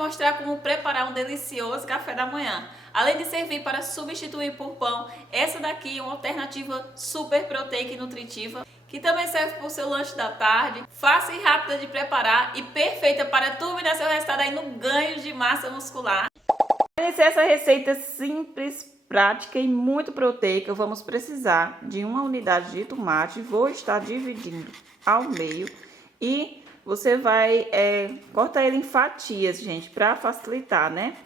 mostrar como preparar um delicioso café da manhã. Além de servir para substituir por pão, essa daqui é uma alternativa super proteica e nutritiva, que também serve para o seu lanche da tarde, fácil e rápida de preparar e perfeita para turbinar seu resultado aí no ganho de massa muscular. Para iniciar essa receita simples, prática e muito proteica, vamos precisar de uma unidade de tomate. Vou estar dividindo ao meio e você vai cortar ele em fatias, gente, para facilitar, né?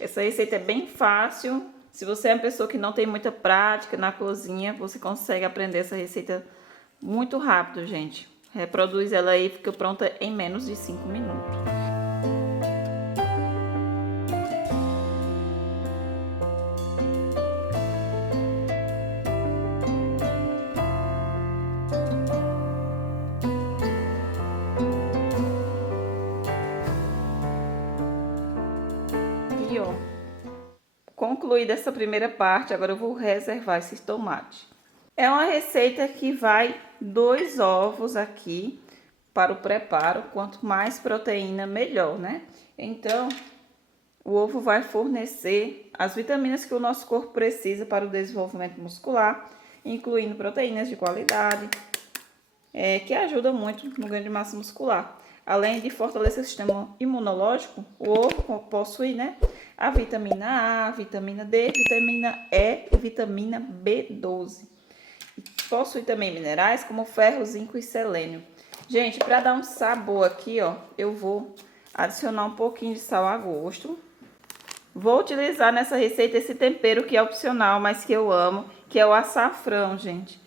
Essa receita é bem fácil. Se você é uma pessoa que não tem muita prática na cozinha, você consegue aprender essa receita muito rápido, gente. Reproduz ela aí e fica pronta em menos de 5 minutos. E ó, concluída essa primeira parte, agora eu vou reservar esses tomates. É uma receita que vai 2 ovos aqui para o preparo. Quanto mais proteína, melhor, né? Então, o ovo vai fornecer as vitaminas que o nosso corpo precisa para o desenvolvimento muscular, incluindo proteínas de qualidade, que ajudam muito no ganho de massa muscular. Além de fortalecer o sistema imunológico, o ovo possui, né, a vitamina A, vitamina D, vitamina E e vitamina B12. Possui também minerais como ferro, zinco e selênio. Gente, para dar um sabor aqui, ó, eu vou adicionar um pouquinho de sal a gosto. Vou utilizar nessa receita esse tempero que é opcional, mas que eu amo, que é o açafrão, gente.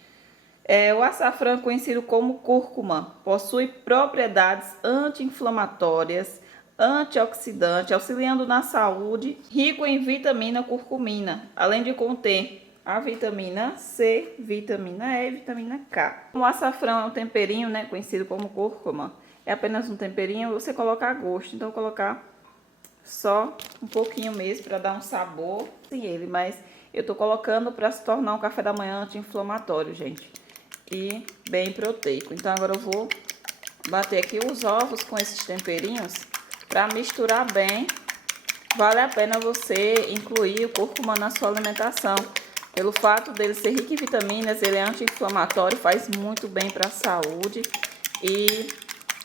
O açafrão, conhecido como cúrcuma, possui propriedades anti-inflamatórias, antioxidante, auxiliando na saúde, rico em vitamina curcumina, além de conter a vitamina C, vitamina E e vitamina K. O açafrão é um temperinho, né, conhecido como cúrcuma, é apenas um temperinho, você coloca a gosto. Então, eu vou colocar só um pouquinho mesmo para dar um sabor sem ele, mas eu tô colocando para se tornar um café da manhã anti-inflamatório, gente, e bem proteico. Então, agora eu vou bater aqui os ovos com esses temperinhos para misturar bem. Vale a pena você incluir o cúrcuma na sua alimentação. Pelo fato dele ser rico em vitaminas, ele é anti-inflamatório, faz muito bem para a saúde. E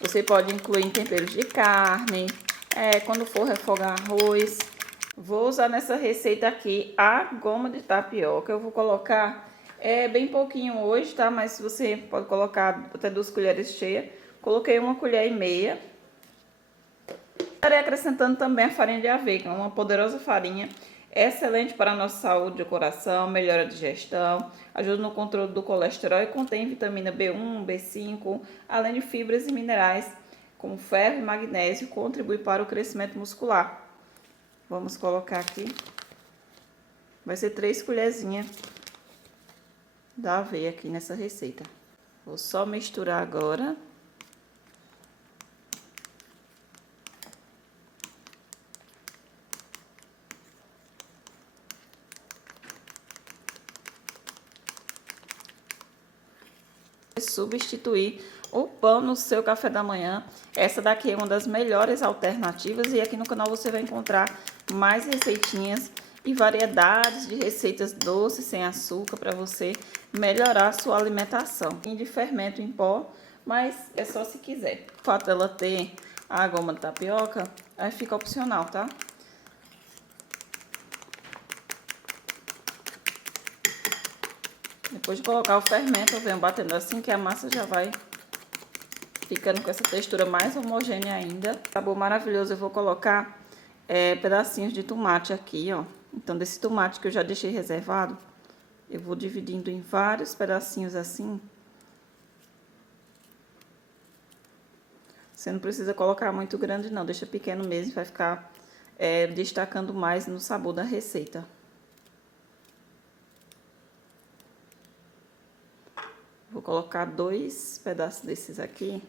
você pode incluir em temperos de carne, quando for refogar arroz. Vou usar nessa receita aqui a goma de tapioca. Eu vou colocar bem pouquinho hoje, tá? Mas você pode colocar até 2 colheres cheias. Coloquei 1,5 colher. Estarei acrescentando também a farinha de aveia, uma poderosa farinha, excelente para a nossa saúde do coração, melhora a digestão, ajuda no controle do colesterol e contém vitamina B1, B5, além de fibras e minerais como ferro e magnésio, contribui para o crescimento muscular. Vamos colocar aqui, vai ser 3 colherzinhas da aveia aqui nessa receita. Vou só misturar agora. Substituir o pão no seu café da manhã. Essa daqui é uma das melhores alternativas e aqui no canal você vai encontrar mais receitinhas e variedades de receitas doces sem açúcar para você melhorar a sua alimentação. Tem de fermento em pó, mas é só se quiser. O fato dela ter a goma de tapioca, aí fica opcional, tá? Depois de colocar o fermento, eu venho batendo assim que a massa já vai ficando com essa textura mais homogênea ainda. Sabor maravilhoso. Eu vou colocar pedacinhos de tomate aqui, ó. Então, desse tomate que eu já deixei reservado, eu vou dividindo em vários pedacinhos assim. Você não precisa colocar muito grande não, deixa pequeno mesmo, vai ficar destacando mais no sabor da receita. Vou colocar 2 pedaços desses aqui.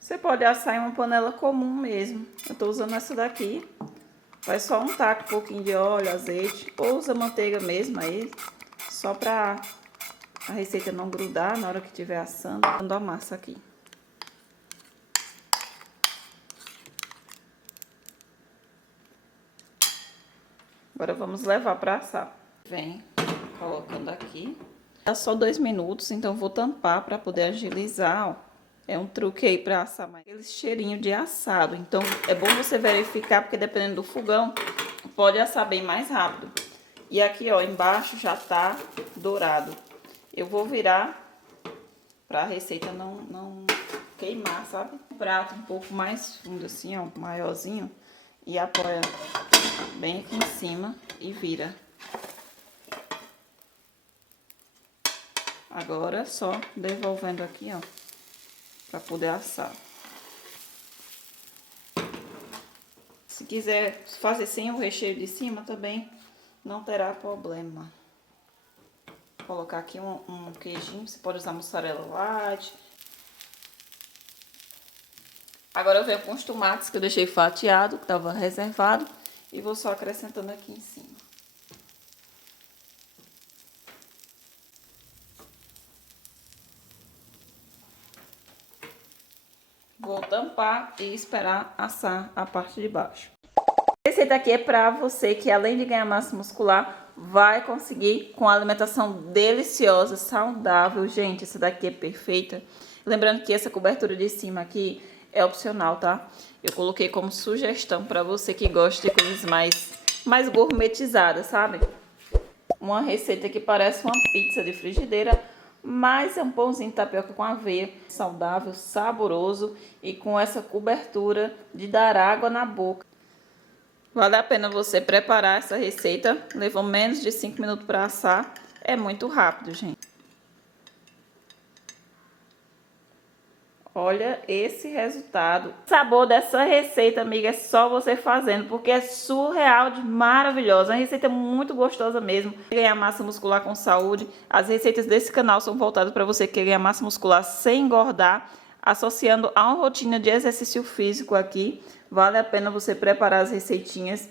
Você pode assar em uma panela comum mesmo. Eu tô usando essa daqui. Vai só untar com um pouquinho de óleo, azeite, ou usa manteiga mesmo aí. só para a receita não grudar na hora que estiver assando, dando a massa aqui. Agora vamos levar para assar. Vem colocando aqui. Dá só 2 minutos, então vou tampar para poder agilizar, ó. É um truque aí para assar mais. Aquele cheirinho de assado. Então é bom você verificar, porque dependendo do fogão, pode assar bem mais rápido. E aqui, ó, embaixo já tá dourado. Eu vou virar para a receita não queimar, sabe? Um prato um pouco mais fundo assim, ó, maiorzinho. E apoia bem aqui em cima e vira. Agora só devolvendo aqui, ó, para poder assar. Se quiser fazer sem o recheio de cima também não terá problema. Vou colocar aqui um queijinho, você pode usar mussarela light. Agora eu venho com os tomates que eu deixei fatiado, que estava reservado, e vou só acrescentando aqui em cima. Vou tampar e esperar assar a parte de baixo. A receita aqui é para você que, além de ganhar massa muscular, vai conseguir com alimentação deliciosa, saudável. Gente, essa daqui é perfeita. Lembrando que essa cobertura de cima aqui é opcional, tá? Eu coloquei como sugestão para você que gosta de coisas mais gourmetizadas, sabe? Uma receita que parece uma pizza de frigideira, mas é um pãozinho de tapioca com aveia, saudável, saboroso e com essa cobertura de dar água na boca. Vale a pena você preparar essa receita, levou menos de 5 minutos para assar, é muito rápido, gente. Olha esse resultado. O sabor dessa receita, amiga, é só você fazendo, porque é surreal de maravilhosa. É uma receita muito gostosa mesmo. Ganhar massa muscular com saúde. As receitas desse canal são voltadas para você que quer ganhar massa muscular sem engordar, associando a uma rotina de exercício físico aqui. Vale a pena você preparar as receitinhas